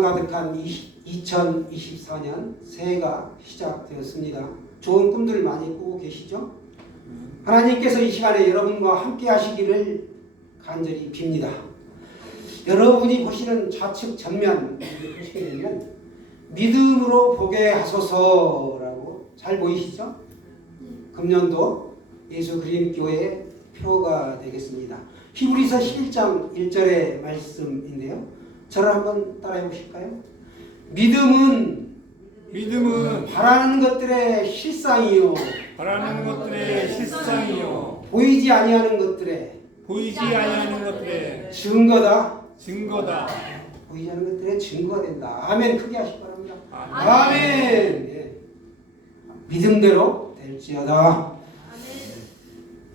가득한 2024년 새해가 시작되었습니다. 좋은 꿈들 많이 꾸고 계시죠? 하나님께서 이 시간에 여러분과 함께 하시기를 간절히 빕니다. 여러분이 보시는 좌측 전면 보시게 되면 믿음으로 보게 하소서라고 잘 보이시죠? 금년도 예수 그리스도의 표가 되겠습니다. 히브리서 11장 1절의 말씀인데요. 저를 한번 따라해 보실까요? 믿음은 바라는 것들의 실상이요 보이지 아니하는 것들의 증거다. 보이지 않는 것들의 증거가 된다. 아멘. 크게 하시기 바랍니다. 아멘. 예. 믿음대로 될지어다.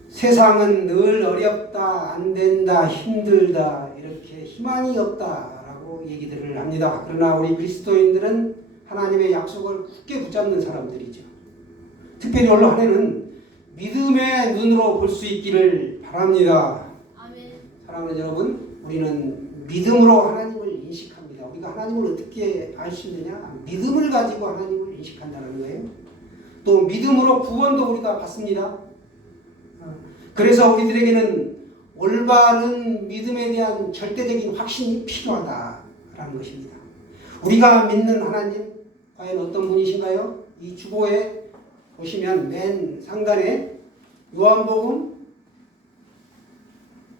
세상은 늘 어렵다, 안 된다, 힘들다, 이렇게 희망이 없다라고 얘기들을 합니다. 그러나 우리 그리스도인들은 하나님의 약속을 굳게 붙잡는 사람들이죠. 특별히 올 한해는 믿음의 눈으로 볼 수 있기를 바랍니다. 아멘. 사랑하는 여러분, 우리는 믿음으로 하나님을 인식합니다. 우리가 하나님을 어떻게 알 수 있느냐? 믿음을 가지고 하나님을 인식한다는 거예요. 또 믿음으로 구원도 우리가 받습니다. 그래서 우리들에게는 올바른 믿음에 대한 절대적인 확신이 필요하다라는 것입니다. 우리가 믿는 하나님 과연 어떤 분이신가요? 이 주보에 보시면 맨 상단에 요한복음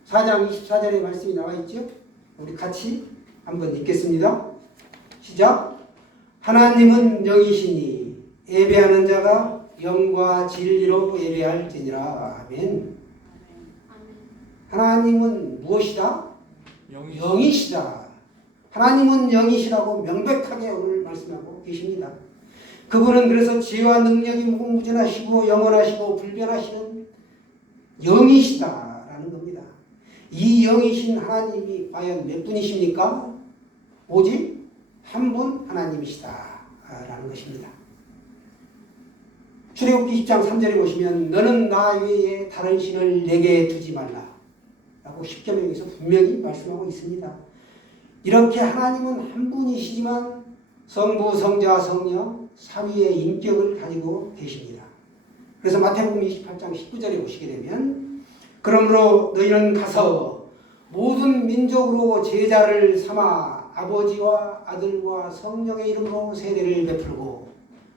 4장 24절의 말씀이 나와 있죠. 우리 같이 한번 읽겠습니다. 시작. 하나님은 영이시니 예배하는 자가 영과 진리로 예배할지니라. 아멘. 하나님은 무엇이다? 영이시다. 하나님은 영이시라고 명백하게 오늘 말씀하고 계십니다. 그분은 그래서 지혜와 능력이 무궁무진하시고 영원하시고 불변하시는 영이시다라는 겁니다. 이 영이신 하나님이 과연 몇 분이십니까? 오직 한 분 하나님이시다라는 것입니다. 출애굽기 10장 3절에 보시면 너는 나 외에 다른 신을 내게 두지 말라 라고 십계명에서 분명히 말씀하고 있습니다. 이렇게 하나님은 한 분이시지만 성부, 성자, 성령 삼위의 인격을 가지고 계십니다. 그래서 마태복음 28장 19절에 보시게 되면 그러므로 너희는 가서 모든 민족으로 제자를 삼아 아버지와 아들과 성령의 이름으로 세례를 베풀고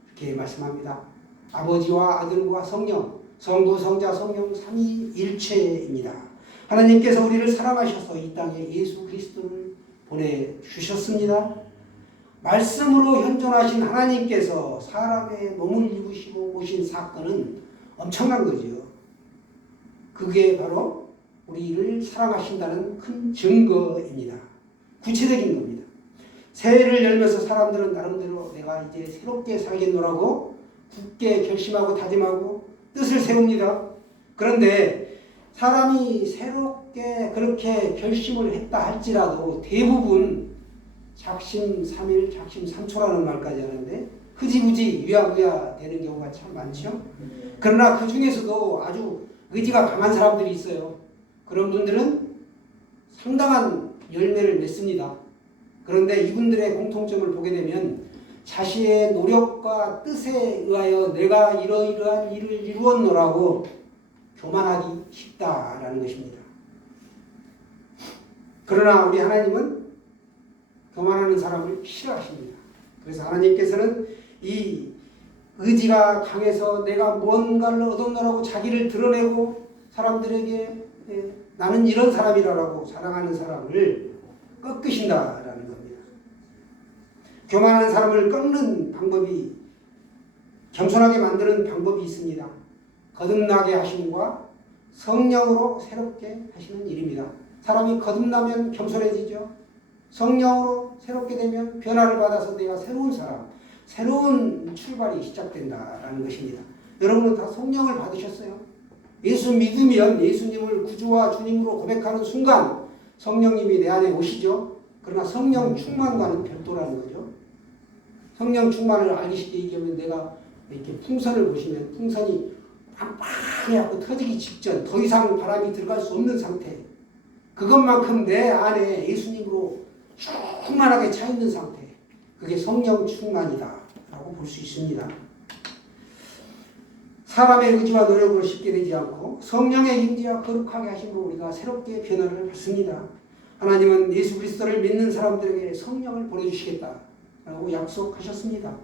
이렇게 말씀합니다. 아버지와 아들과 성령, 성부, 성자, 성령 삼위일체입니다. 하나님께서 우리를 사랑하셔서 이 땅에 예수 그리스도를 보내주셨습니다. 말씀으로 현존하신 하나님께서 사람의 몸을 입으시고 오신 사건은 엄청난 거죠. 그게 바로 우리를 사랑하신다는 큰 증거입니다. 구체적인 겁니다. 새해를 열면서 사람들은 나름대로 내가 이제 새롭게 살겠노라고 굳게 결심하고 다짐하고 뜻을 세웁니다. 그런데 사람이 새롭게 그렇게 결심을 했다 할지라도 대부분 작심삼일, 작심삼초라는 말까지 하는데 흐지부지 유야무야 되는 경우가 참 많죠. 그러나 그 중에서도 아주 의지가 강한 사람들이 있어요. 그런 분들은 상당한 열매를 맺습니다. 그런데 이분들의 공통점을 보게 되면 자신의 노력과 뜻에 의하여 내가 이러이러한 일을 이루었노라고 교만하기 쉽다라는 것입니다. 그러나 우리 하나님은 교만하는 사람을 싫어하십니다. 그래서 하나님께서는 이 의지가 강해서 내가 뭔가를 얻었노라고 자기를 드러내고 사람들에게 나는 이런 사람이라고 자랑하는 사람을 꺾으신다라는 겁니다. 교만한 사람을 꺾는 방법이 겸손하게 만드는 방법이 있습니다. 거듭나게 하심과 성령으로 새롭게 하시는 일입니다. 사람이 거듭나면 겸손해지죠. 성령으로 새롭게 되면 변화를 받아서 내가 새로운 사람, 새로운 출발이 시작된다라는 것입니다. 여러분은 다 성령을 받으셨어요. 예수 믿으면 예수님을 구주와 주님으로 고백하는 순간 성령님이 내 안에 오시죠. 그러나 성령 충만과는 별도라는 거죠. 성령 충만을 알기 쉽게 얘기하면 내가 이렇게 풍선을 보시면 풍선이 빵빵해갖고 터지기 직전 더 이상 바람이 들어갈 수 없는 상태, 그것만큼 내 안에 예수님으로 충만하게 차 있는 상태. 그게 성령 충만이다 라고 볼 수 있습니다. 사람의 의지와 노력으로 쉽게 되지 않고 성령의 임재와 거룩하게 하심으로 우리가 새롭게 변화를 받습니다. 하나님은 예수 그리스도를 믿는 사람들에게 성령을 보내주시겠다라고 약속하셨습니다.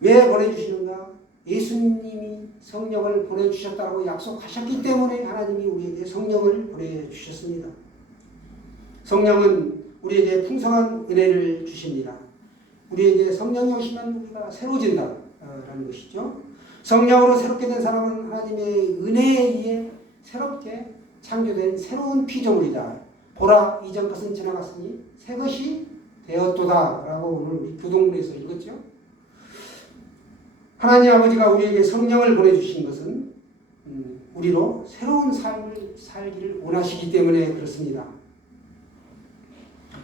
왜 보내주시는가? 예수님이 성령을 보내주셨다고 약속하셨기 때문에 하나님이 우리에게 성령을 보내주셨습니다. 성령은 우리에게 풍성한 은혜를 주십니다. 우리에게 성령이 오시면 우리가 새로워진다라는 것이죠. 성령으로 새롭게 된 사람은 하나님의 은혜에 의해 새롭게 창조된 새로운 피조물이다. 보라, 이전 것은 지나갔으니 새 것이 되었도다 라고 오늘 우리 교동문에서 읽었죠. 하나님 아버지가 우리에게 성령을 보내주신 것은 우리로 새로운 삶을 살기를 원하시기 때문에 그렇습니다.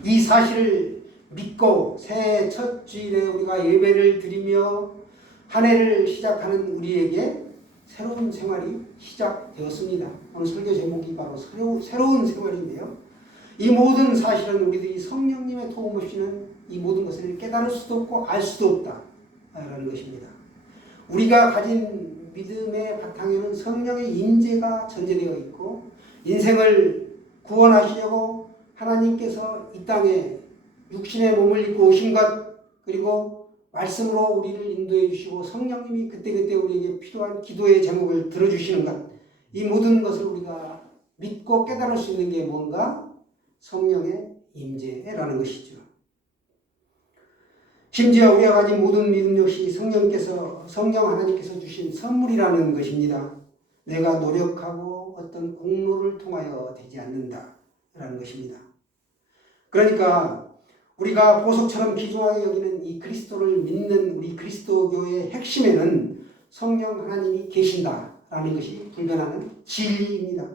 이 사실을 믿고 새해 첫 주일에 우리가 예배를 드리며 한 해를 시작하는 우리에게 새로운 생활이 시작되었습니다. 오늘 설교 제목이 바로 새로운 생활인데요. 이 모든 사실은 우리들이 성령님의 도움 없이는 이 모든 것을 깨달을 수도 없고 알 수도 없다라는 것입니다. 우리가 가진 믿음의 바탕에는 성령의 임재가 전제되어 있고 인생을 구원하시려고 하나님께서 이 땅에 육신의 몸을 입고 오신 것, 그리고 말씀으로 우리를 인도해 주시고 성령님이 그때그때 우리에게 필요한 기도의 제목을 들어주시는 것, 이 모든 것을 우리가 믿고 깨달을 수 있는 게 뭔가? 성령의 임재라는 것이죠. 심지어 우리가 가진 모든 믿음 역시 성령 하나님께서 주신 선물이라는 것입니다. 내가 노력하고 어떤 공로를 통하여 되지 않는다라는 것입니다. 그러니까 우리가 보석처럼 귀중하게 여기는 이 그리스도를 믿는 우리 그리스도교의 핵심에는 성령 하나님이 계신다라는 것이 불변하는 진리입니다.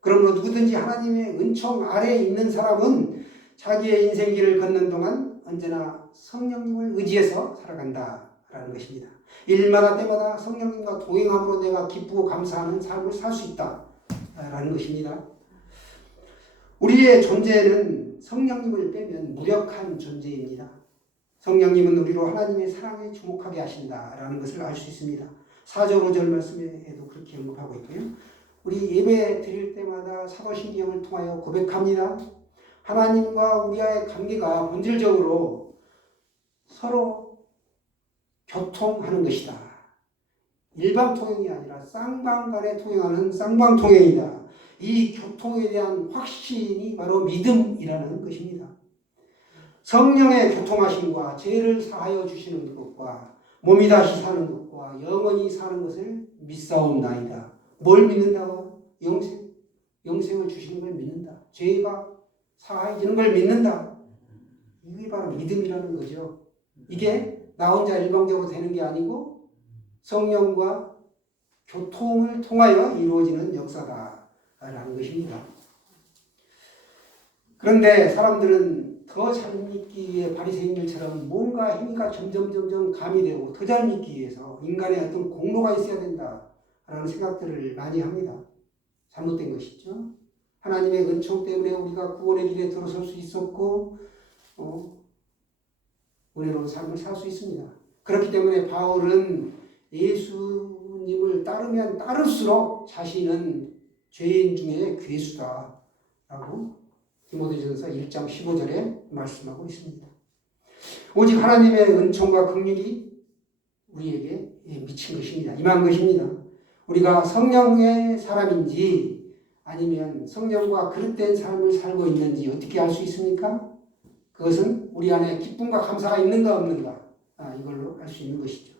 그러므로 누구든지 하나님의 은총 아래에 있는 사람은 자기의 인생길을 걷는 동안 언제나 성령님을 의지해서 살아간다라는 것입니다. 일마다 때마다 성령님과 동행함으로 내가 기쁘고 감사하는 삶을 살 수 있다라는 것입니다. 우리의 존재는 성령님을 빼면 무력한 존재입니다. 성령님은 우리로 하나님의 사랑에 주목하게 하신다라는 것을 알 수 있습니다. 4절 5절 말씀에도 그렇게 언급하고 있고요. 우리 예배 드릴 때마다 사도신경을 통하여 고백합니다. 하나님과 우리와의 관계가 본질적으로 서로 교통하는 것이다. 일방 통행이 아니라 쌍방 간에 통행하는 쌍방 통행이다. 이 교통에 대한 확신이 바로 믿음이라는 것입니다. 성령의 교통하심과 죄를 사하여 주시는 것과 몸이 다시 사는 것과 영원히 사는 것을 믿사옵나이다. 뭘 믿는다고? 영생을 주시는 걸 믿는다. 죄가 사하여지는 걸 믿는다. 이게 바로 믿음이라는 거죠. 이게 나 혼자 일방적으로 되는 게 아니고 성령과 교통을 통하여 이루어지는 역사다라는 것입니다. 그런데 사람들은 더 잘 믿기 위해 바리새인들처럼 뭔가 행위가 점점 가미되고 더 잘 믿기 위해서 인간의 어떤 공로가 있어야 된다라는 생각들을 많이 합니다. 잘못된 것이죠. 하나님의 은총 때문에 우리가 구원의 길에 들어설 수 있었고 은혜로운 삶을 살 수 있습니다. 그렇기 때문에 바울은 예수님을 따르면 따를수록 자신은 죄인 중에 괴수다라고 디모데전서 1장 15절에 말씀하고 있습니다. 오직 하나님의 은총과 긍휼이 우리에게 미친 것입니다. 임한 것입니다. 우리가 성령의 사람인지 아니면 성령과 그릇된 삶을 살고 있는지 어떻게 알 수 있습니까? 그것은 우리 안에 기쁨과 감사가 있는가 없는가 이걸로 알 수 있는 것이죠.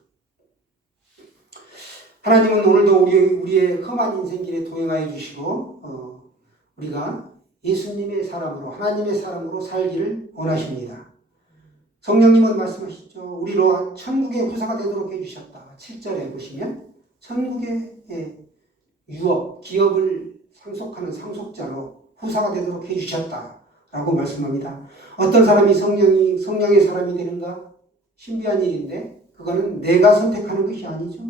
하나님은 오늘도 우리의 험한 인생길에 동행하여 주시고 우리가 예수님의 사람으로 하나님의 사람으로 살기를 원하십니다. 성령님은 말씀하시죠. 우리로 천국의 후사가 되도록 해주셨다. 7절에 보시면 천국의 유업, 기업을 상속하는 상속자로 후사가 되도록 해주셨다라고 말씀합니다. 어떤 사람이 성령의 사람이 되는가? 신비한 일인데 그거는 내가 선택하는 것이 아니죠.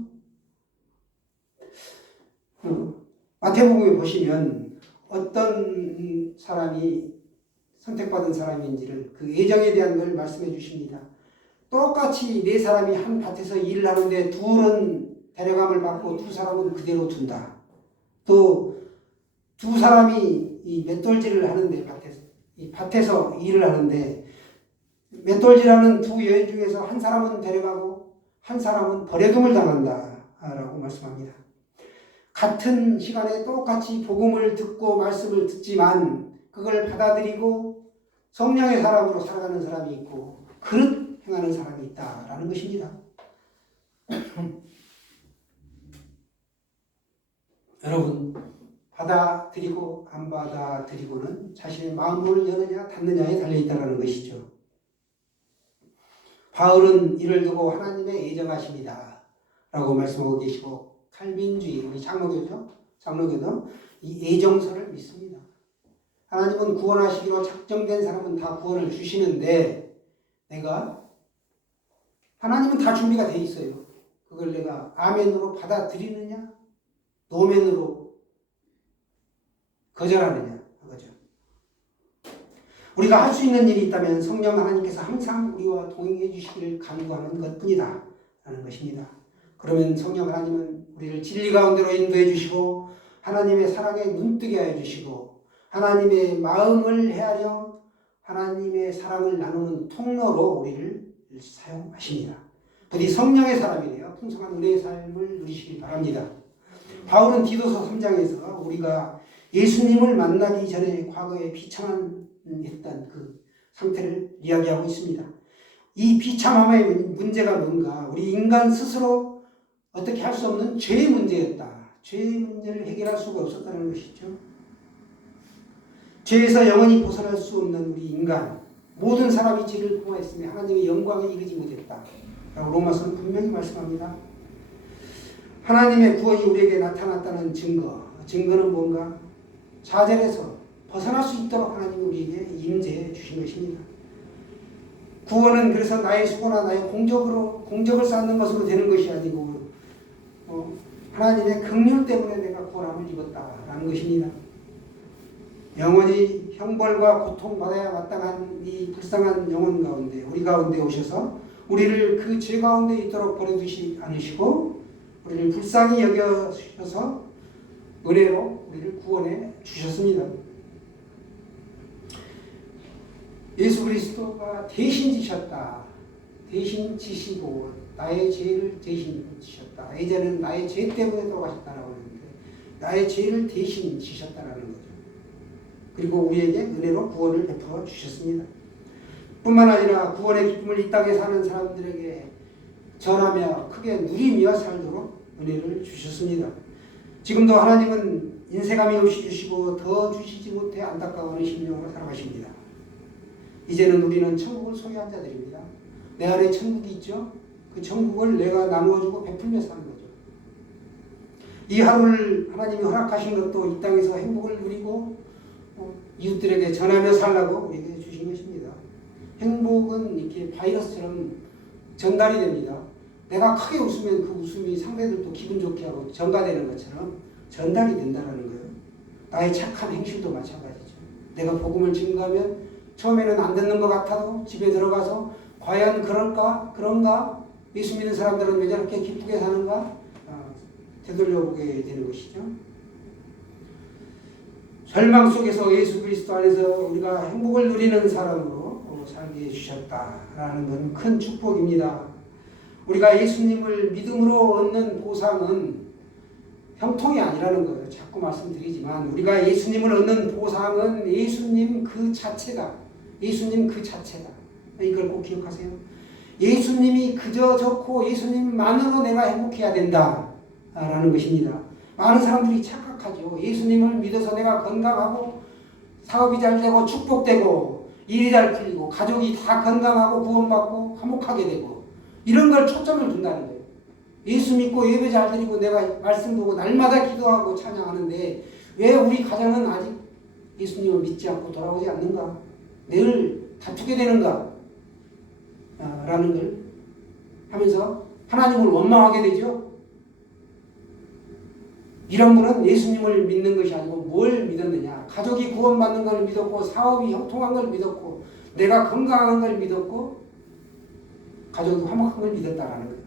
마태복음에 보시면 어떤 사람이 선택받은 사람인지를 그 애정에 대한 걸 말씀해 주십니다. 똑같이 네 사람이 한 밭에서 일을 하는데 둘은 데려감을 받고 두 사람은 그대로 둔다. 또 두 사람이 이 맷돌질을 하는데 밭에서 일을 하는데 맷돌질하는 두 여인 중에서 한 사람은 데려가고 한 사람은 버려둠을 당한다라고 말씀합니다. 같은 시간에 똑같이 복음을 듣고 말씀을 듣지만 그걸 받아들이고 성령의 사람으로 살아가는 사람이 있고 그릇 행하는 사람이 있다라는 것입니다. 여러분, 받아들이고 안 받아들이고는 자신의 마음을 여느냐 닫느냐에 달려있다는 것이죠. 바울은 이를 두고 하나님의 애정하심이다 라고 말씀하고 계시고, 칼빈주의, 우리 장로교도 이 애정서를 믿습니다. 하나님은 구원하시기로 작정된 사람은 다 구원을 주시는데 하나님은 다 준비가 돼 있어요. 그걸 내가 아멘으로 받아들이느냐 노멘으로 거절하느냐 그거죠. 우리가 할 수 있는 일이 있다면 성령 하나님께서 항상 우리와 동행해 주시기를 간구하는 것뿐이다 라는 것입니다. 그러면 성령 하나님은 우리를 진리 가운데로 인도해 주시고 하나님의 사랑에 눈뜨게 해 주시고 하나님의 마음을 헤아려 하나님의 사랑을 나누는 통로로 우리를 사용하십니다. 부디 성령의 사람이래요. 풍성한 은혜의 삶을 누리시길 바랍니다. 바울은 디도서 3장에서 우리가 예수님을 만나기 전에 과거에 비참했던 그 상태를 이야기하고 있습니다. 이 비참함의 문제가 뭔가? 우리 인간 스스로 어떻게 할 수 없는 죄의 문제였다. 죄의 문제를 해결할 수가 없었다는 것이죠. 죄에서 영원히 벗어날 수 없는 우리 인간, 모든 사람이 죄를 범하였으며 하나님의 영광에 이르지 못했다. 로마서는 분명히 말씀합니다. 하나님의 구원이 우리에게 나타났다는 증거는 뭔가? 좌절에서 벗어날 수 있도록 하나님이 우리에게 임재해 주신 것입니다. 구원은 그래서 나의 수고나 나의 공적을 쌓는 것으로 되는 것이 아니고 하나님의 긍휼 때문에 내가 구원함을 입었다라는 것입니다. 영원히 형벌과 고통받아야 마땅한 이 불쌍한 영혼 가운데 우리 가운데 오셔서 우리를 그 죄 가운데 있도록 버려두지 않으시고 우리를 불쌍히 여겨주셔서 은혜로 우리를 구원해 주셨습니다. 예수 그리스도가 대신 지셨다. 대신 지시고 나의 죄를 대신 지셨다. 이제는 나의 죄 때문에 돌아가셨다라고 하는데 나의 죄를 대신 지셨다라는 거죠. 그리고 우리에게 은혜로 구원을 베풀어 주셨습니다. 뿐만 아니라 구원의 기쁨을 이 땅에 사는 사람들에게 전하며 크게 누리며 살도록 은혜를 주셨습니다. 지금도 하나님은 인색함이 없이 주시고 더 주시지 못해 안타까워하는 심령으로 살아가십니다. 이제는 우리는 천국을 소유한 자들입니다. 내 안에 천국이 있죠. 그 천국을 내가 나누어주고 베풀며 사는 거죠. 이 하루를 하나님이 허락하신 것도 이 땅에서 행복을 누리고 이웃들에게 전하며 살라고 우리에게 주신 것입니다. 행복은 이렇게 바이러스처럼 전달이 됩니다. 내가 크게 웃으면 그 웃음이 상대들도 기분 좋게 하고 전가되는 것처럼 전달이 된다는 거예요. 나의 착한 행실도 마찬가지죠. 내가 복음을 증거하면 처음에는 안 듣는 것 같아도 집에 들어가서 과연 그런가? 예수 믿는 사람들은 왜 저렇게 기쁘게 사는가? 되돌려보게 되는 것이죠. 절망 속에서 예수 그리스도 안에서 우리가 행복을 누리는 사람으로 살게 해주셨다라는 건 큰 축복입니다. 우리가 예수님을 믿음으로 얻는 보상은 형통이 아니라는 거예요. 자꾸 말씀드리지만 우리가 예수님을 얻는 보상은 예수님 그 자체다. 예수님 그 자체다. 이걸 꼭 기억하세요. 예수님이 그저 좋고 예수님만으로 내가 행복해야 된다라는 것입니다. 많은 사람들이 착각하죠. 예수님을 믿어서 내가 건강하고 사업이 잘 되고 축복되고 일이 잘 풀리고 가족이 다 건강하고 구원받고 화목하게 되고 이런 걸 초점을 둔다는 거예요. 예수 믿고 예배 잘 드리고 내가 말씀 보고 날마다 기도하고 찬양하는데 왜 우리 가정은 아직 예수님을 믿지 않고 돌아오지 않는가? 늘 다투게 되는가? 라는 걸 하면서 하나님을 원망하게 되죠. 이런 분은 예수님을 믿는 것이 아니고 뭘 믿었느냐? 가족이 구원받는 걸 믿었고, 사업이 형통한 걸 믿었고, 내가 건강한 걸 믿었고, 가족이 화목한 걸 믿었다라는 거예요.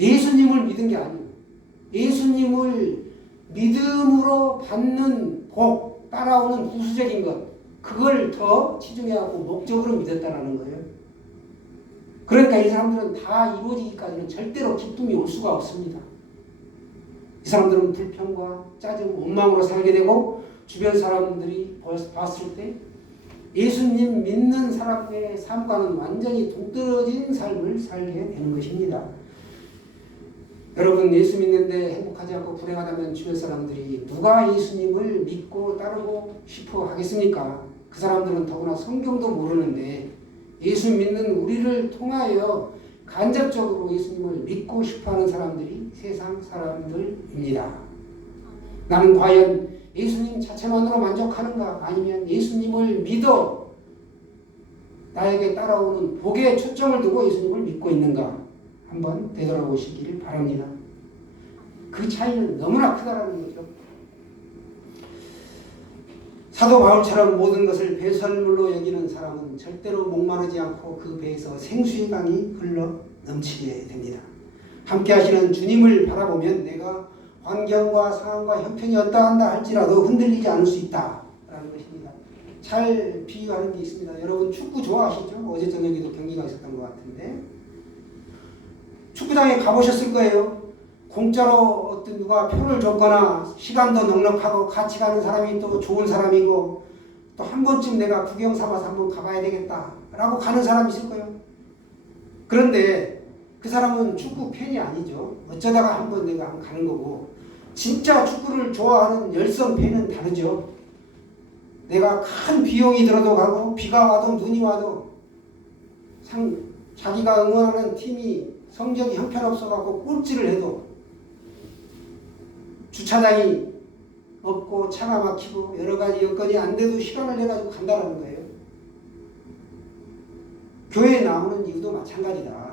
예수님을 믿은 게 아니에요. 예수님을 믿음으로 받는 복, 따라오는 부수적인 것, 그걸 더 치중해갖고 목적으로 믿었다라는 거예요. 그러니까 이 사람들은 다 이루어지기까지는 절대로 기쁨이 올 수가 없습니다. 이 사람들은 불평과 짜증, 원망으로 살게 되고, 주변 사람들이 봤을 때 예수님 믿는 사람의 삶과는 완전히 동떨어진 삶을 살게 되는 것입니다. 여러분, 예수 믿는데 행복하지 않고 불행하다면 주변 사람들이 누가 예수님을 믿고 따르고 싶어 하겠습니까? 그 사람들은 더구나 성경도 모르는데 예수 믿는 우리를 통하여 간접적으로 예수님을 믿고 싶어하는 사람들이 세상 사람들입니다. 나는 과연 예수님 자체만으로 만족하는가? 아니면 예수님을 믿어 나에게 따라오는 복에 초점을 두고 예수님을 믿고 있는가? 한번 되돌아보시기를 바랍니다. 그 차이는 너무나 크다라는 거죠. 사도 바울처럼 모든 것을 배설물로 여기는 사람은 절대로 목마르지 않고 그 배에서 생수의 강이 흘러 넘치게 됩니다. 함께 하시는 주님을 바라보면 내가 환경과 상황과 형편이 어떠한다 할지라도 흔들리지 않을 수 있다라는 것입니다. 잘 비유하는 게 있습니다. 여러분 축구 좋아하시죠? 어제 저녁에도 경기가 있었던 것 같은데 축구장에 가보셨을 거예요. 공짜로 어떤 누가 표를 줬거나 시간도 넉넉하고 같이 가는 사람이 또 좋은 사람이고 또 한 번쯤 내가 구경 삼아서 한번 가봐야 되겠다라고 가는 사람이 있을 거예요. 그런데 그 사람은 축구 팬이 아니죠. 어쩌다가 한번 내가 한번 가는 거고 진짜 축구를 좋아하는 열성 팬은 다르죠. 내가 큰 비용이 들어도 가고 비가 와도 눈이 와도 자기가 응원하는 팀이 성적이 형편없어갖고 꼴찌를 해도 주차장이 없고 차가 막히고 여러 가지 여건이 안 돼도 시간을 내가지고 간다는 거예요. 교회에 나오는 이유도 마찬가지다.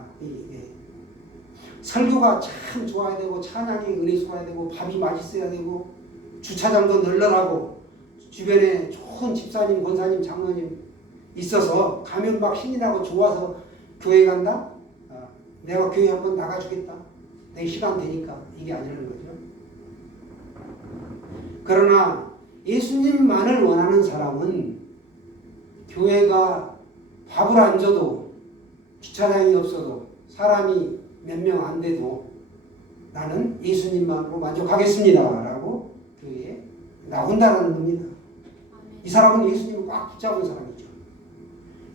설교가 참 좋아야 되고 찬양이 은혜 좋아야 되고 밥이 맛있어야 되고 주차장도 널널하고 주변에 좋은 집사님, 권사님, 장로님 있어서 가면 막 신이 나고 좋아서 교회 간다? 내가 교회 한번 나가주겠다. 내 시간 되니까. 이게 아니라는 거죠. 그러나 예수님만을 원하는 사람은 교회가 밥을 안 줘도 주차장이 없어도 사람이 몇 명 안 돼도 나는 예수님만으로 만족하겠습니다 라고 교회에 나온다는 겁니다. 이 사람은 예수님을 꽉 붙잡은 사람이죠.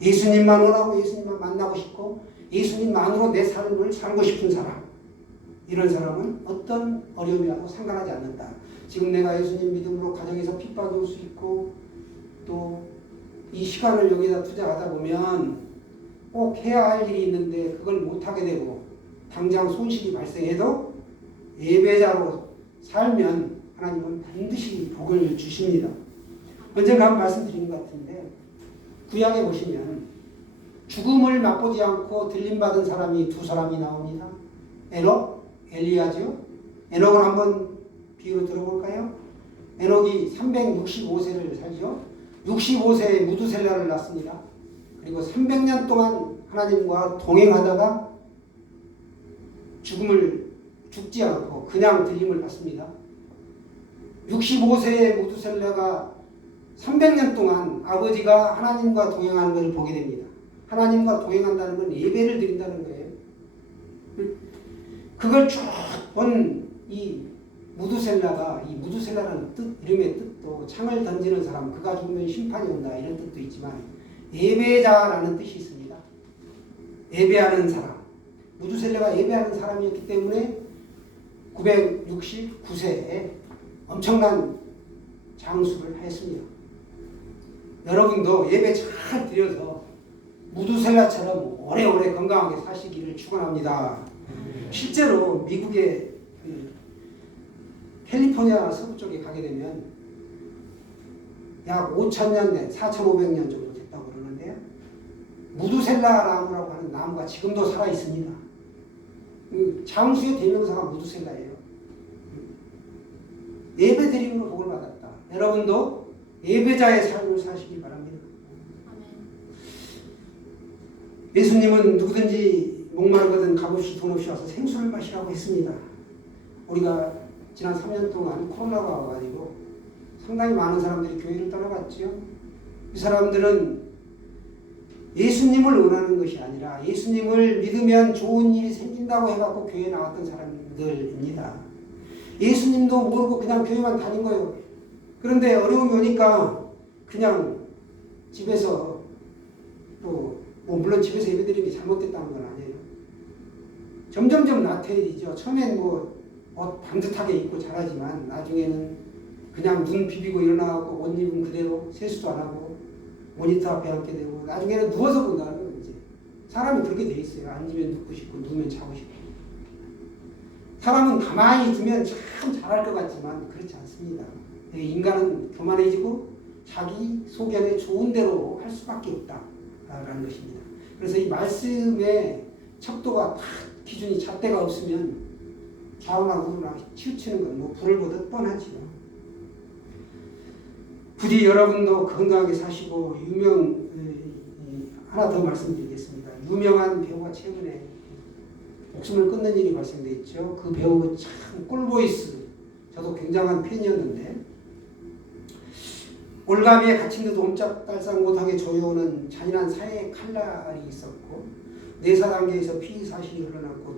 예수님만 원하고 예수님만 만나고 싶고 예수님만으로 내 삶을 살고 싶은 사람, 이런 사람은 어떤 어려움이라도 상관하지 않는다. 지금 내가 예수님 믿음으로 가정에서 핍박이 올 수 있고 또 이 시간을 여기다 투자하다 보면 꼭 해야 할 일이 있는데 그걸 못하게 되고 당장 손실이 발생해도 예배자로 살면 하나님은 반드시 복을 주십니다. 언젠가 한번 말씀드린 것 같은데 구약에 보시면 죽음을 맛보지 않고 들림받은 사람이 두 사람이 나옵니다. 에녹, 엘리야죠. 에녹을 한번 비유로 들어볼까요? 에녹이 365세를 살죠. 65세에 무두셀라를 낳습니다. 그리고 300년 동안 하나님과 동행하다가 죽지 않고 그냥 들림을 받습니다. 65세의 무두셀라가 300년 동안 아버지가 하나님과 동행하는 것을 보게 됩니다. 하나님과 동행한다는 건 예배를 드린다는 거예요. 그걸 쭉 본 이 무두셀라가, 이 무두셀라라는 뜻, 이름의 뜻도 창을 던지는 사람, 그가 죽으면 심판이 온다 이런 뜻도 있지만 예배자라는 뜻이 있습니다. 예배하는 사람. 무두셀라가 예배하는 사람이었기 때문에 969세에 엄청난 장수를 하였습니다. 여러분도 예배 잘 드려서 무두셀라처럼 오래오래 건강하게 사시기를 축원합니다. 실제로 미국의 캘리포니아 서부 쪽에 가게 되면 약 5,000년 된 4,500년 정도 됐다고 그러는데요. 무두셀라 나무라고 하는 나무가 지금도 살아 있습니다. 장수의 대명사가 무두셀라예요. 예배드림으로 복을 받았다. 여러분도 예배자의 삶을 사시기 바랍니다. 예수님은 누구든지 목마르거든 값없이 돈 없이 와서 생수를 마시라고 했습니다. 우리가 지난 3년 동안 코로나가 와가지고 상당히 많은 사람들이 교회를 떠나갔죠. 이 사람들은 예수님을 원하는 것이 아니라 예수님을 믿으면 좋은 일이 생긴다고 해갖고 교회에 나왔던 사람들입니다. 예수님도 모르고 그냥 교회만 다닌 거예요. 그런데 어려움이 오니까 그냥 집에서 물론 집에서 예배드리는 게 잘못됐다는 건 아니에요. 점점점 나태해지죠. 처음엔 옷 반듯하게 입고 잘하지만 나중에는 그냥 눈 비비고 일어나고 옷 입은 그대로 세수도 안 하고 모니터 앞에 앉게 되고 나중에는 누워서 본다는 거예요. 이제 사람이 그렇게 돼 있어요. 앉으면 눕고 싶고 누우면 자고 싶고. 사람은 가만히 두면 참 잘할 것 같지만 그렇지 않습니다. 인간은 교만해지고 자기 소견에 좋은 대로 할 수밖에 없다라는 것입니다. 그래서 이 말씀의 척도가 딱 기준이 잣대가 없으면 좌우나 우우나 치우치는 건 불을 보듯 뻔하지요. 부디 여러분도 건강하게 사시고 하나 더 말씀드리겠습니다. 유명한 배우가 최근에 목숨을 끊는 일이 발생됐죠. 그 배우 참 꿀보이스. 저도 굉장한 팬이었는데 올가미에 갇힌 듯 옴짝달싹 못하게 조여오는 잔인한 사회의 칼날이 있었고 내사 단계에서 피의 사실이 흘러났고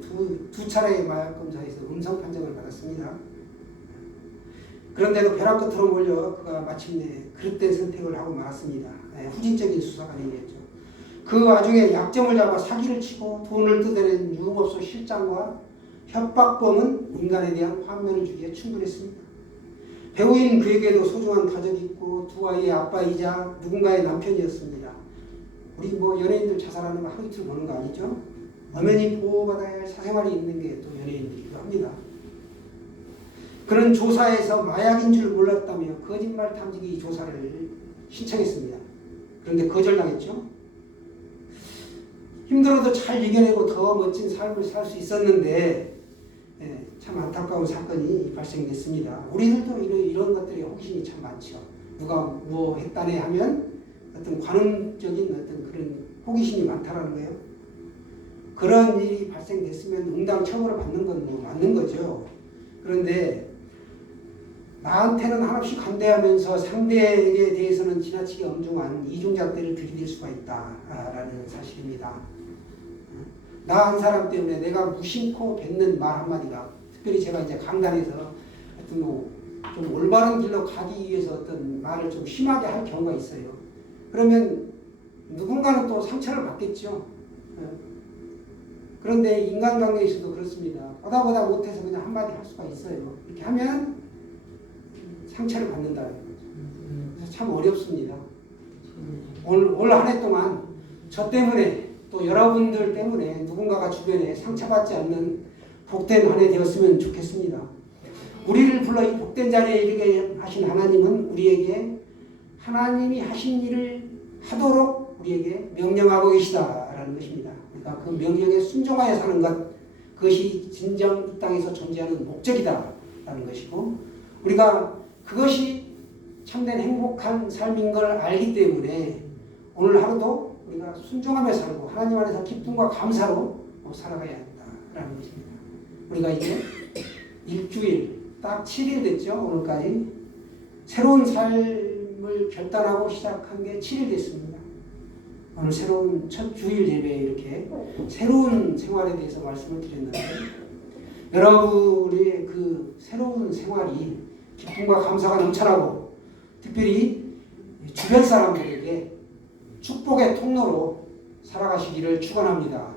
두 차례의 마약 검사에서 음성 판정을 받았습니다. 그런데도 벼랑 끝으로 몰려 그가 마침내 그릇된 선택을 하고 말았습니다. 후진적인 수사관이었죠. 그 와중에 약점을 잡아 사기를 치고 돈을 뜯어낸 유흥업소 실장과 협박범은 인간에 대한 환멸을 주기에 충분했습니다. 배우인 그에게도 소중한 가족이 있고 두 아이의 아빠이자 누군가의 남편이었습니다. 우리 연예인들 자살하는 거 하루 이틀 보는 거 아니죠? 엄연히 보호받아야 할 사생활이 있는 게 또 연예인들이기도 합니다. 그는 조사에서 마약인 줄 몰랐다며 거짓말 탐지기 조사를 신청했습니다. 그런데 거절당했죠. 힘들어도 잘 이겨내고 더 멋진 삶을 살 수 있었는데 참 안타까운 사건이 발생됐습니다. 우리들도 이런 것들에 호기심이 참 많죠. 누가 뭐 했다네 하면 어떤 관음적인 어떤 그런 호기심이 많다라는 거예요. 그런 일이 발생됐으면 응당 처벌을 받는 건 맞는 거죠. 그런데 나한테는 한없이 관대하면서 상대에게 대해서는 지나치게 엄중한 이중잣대를 들이댈 수가 있다라는 사실입니다. 나 한 사람 때문에 내가 무심코 뱉는 말 한마디가 특별히 제가 이제 강단에서 하여튼 좀 올바른 길로 가기 위해서 어떤 말을 좀 심하게 할 경우가 있어요. 그러면 누군가는 또 상처를 받겠죠. 그런데 인간관계에서도 그렇습니다. 보다 못해서 그냥 한마디 할 수가 있어요. 이렇게 하면 상처를 받는다는 거죠. 그래서 참 어렵습니다. 올 한 해 동안 저 때문에 또 여러분들 때문에 누군가가 주변에 상처받지 않는 복된 한 해 되었으면 좋겠습니다. 우리를 불러 이 복된 자리에 이르게 하신 하나님은 우리에게 하나님이 하신 일을 하도록 우리에게 명령하고 계시다라는 것입니다. 그러니까 그 명령에 순종하여 사는 것, 그것이 진정 이 땅에서 존재하는 목적이다라는 것이고 우리가 그것이 참된 행복한 삶인 걸 알기 때문에 오늘 하루도 우리가 순종하며 살고 하나님 안에서 기쁨과 감사로 살아가야 한다라는 것입니다. 우리가 이제 일주일 딱 7일 됐죠. 오늘까지 새로운 삶을 결단하고 시작한 게 7일 됐습니다. 오늘 새로운 첫 주일 예배에 이렇게 새로운 생활에 대해서 말씀을 드렸는데 여러분의 그 새로운 생활이 기쁨과 감사가 넘쳐나고 특별히 주변 사람들에게 축복의 통로로 살아가시기를 축원합니다.